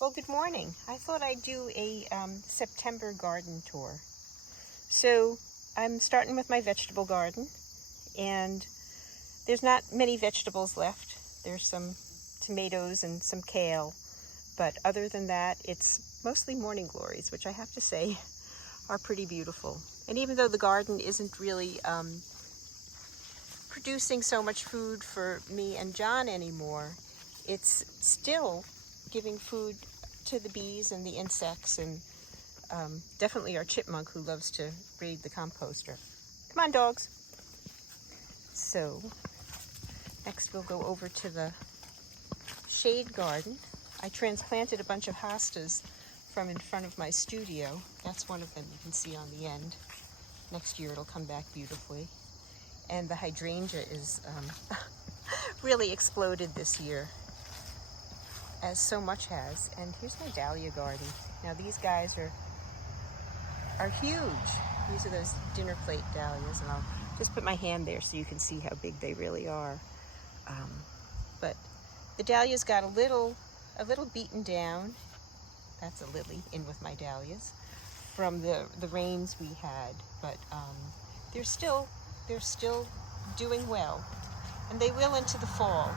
Well, good morning. I thought I'd do a September garden tour. So I'm starting with my vegetable garden, and there's not many vegetables left. There's some tomatoes and some kale, but other than that, it's mostly morning glories, which I have to say are pretty beautiful. And even though the garden isn't really producing so much food for me and John anymore, it's still giving food to the bees and the insects, and definitely our chipmunk who loves to raid the composter. Come on, dogs. So next we'll go over to the shade garden. I transplanted a bunch of hostas from in front of my studio. That's one of them you can see on the end. Next year it'll come back beautifully. And the hydrangea is really exploded this year, as so much has. And here's my Dahlia garden. Now these guys are huge. These are those dinner plate dahlias, and I'll just put my hand there so you can see how big they really are. But the dahlias got a little beaten down. That's a lily in with my dahlias from the rains we had, but they're still doing well, and they will into the fall.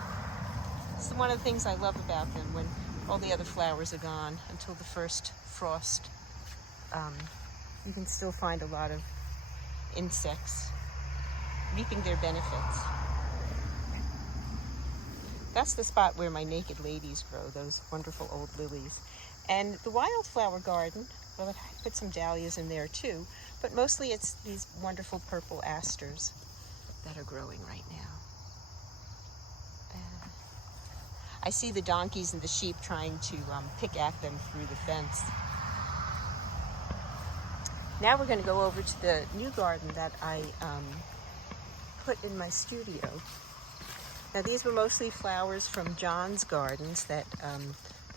It's one of the things I love about them, when all the other flowers are gone until the first frost. You can still find a lot of insects reaping their benefits. That's the spot where my naked ladies grow, those wonderful old lilies. And the wildflower garden, well, I put some dahlias in there too, but mostly it's these wonderful purple asters that are growing right now. I see the donkeys and the sheep trying to pick at them through the fence. Now we're going to go over to the new garden that I put in my studio. Now these were mostly flowers from John's gardens, that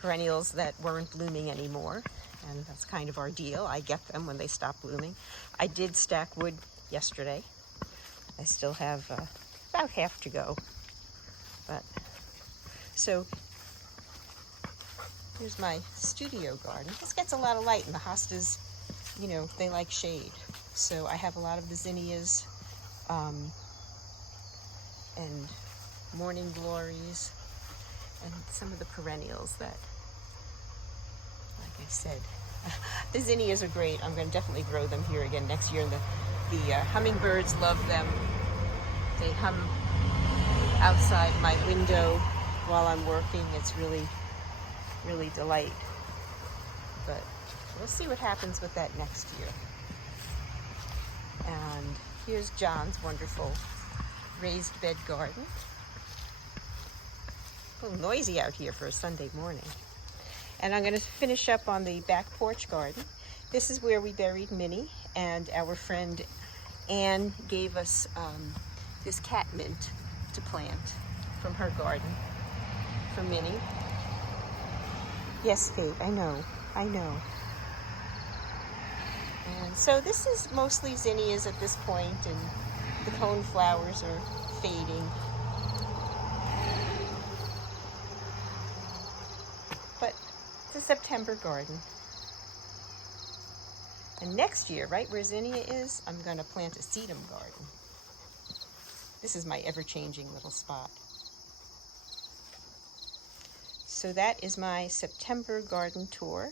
perennials that weren't blooming anymore, and that's kind of our deal. I get them when they stop blooming. I did stack wood yesterday. I still have about half to go, but so here's my studio garden. This gets a lot of light, and the hostas, you know, they like shade. So I have a lot of the zinnias and morning glories, and some of the perennials that, like I said, the zinnias are great. I'm going to definitely grow them here again next year. And the hummingbirds love them. They hum outside my window while I'm working. It's really, really delight. But we'll see what happens with that next year. And here's John's wonderful raised bed garden. A little noisy out here for a Sunday morning. And I'm going to finish up on the back porch garden. This is where we buried Minnie, and our friend Anne gave us this catmint to plant from her garden for Minnie. Yes, Faith, I know. And so this is mostly zinnias at this point, and the cone flowers are fading. But it's a September garden. And next year, right where zinnia is, I'm going to plant a sedum garden. This is my ever-changing little spot. So that is my September garden tour.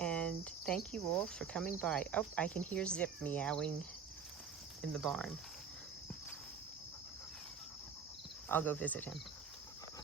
And thank you all for coming by. Oh, I can hear Zip meowing in the barn. I'll go visit him.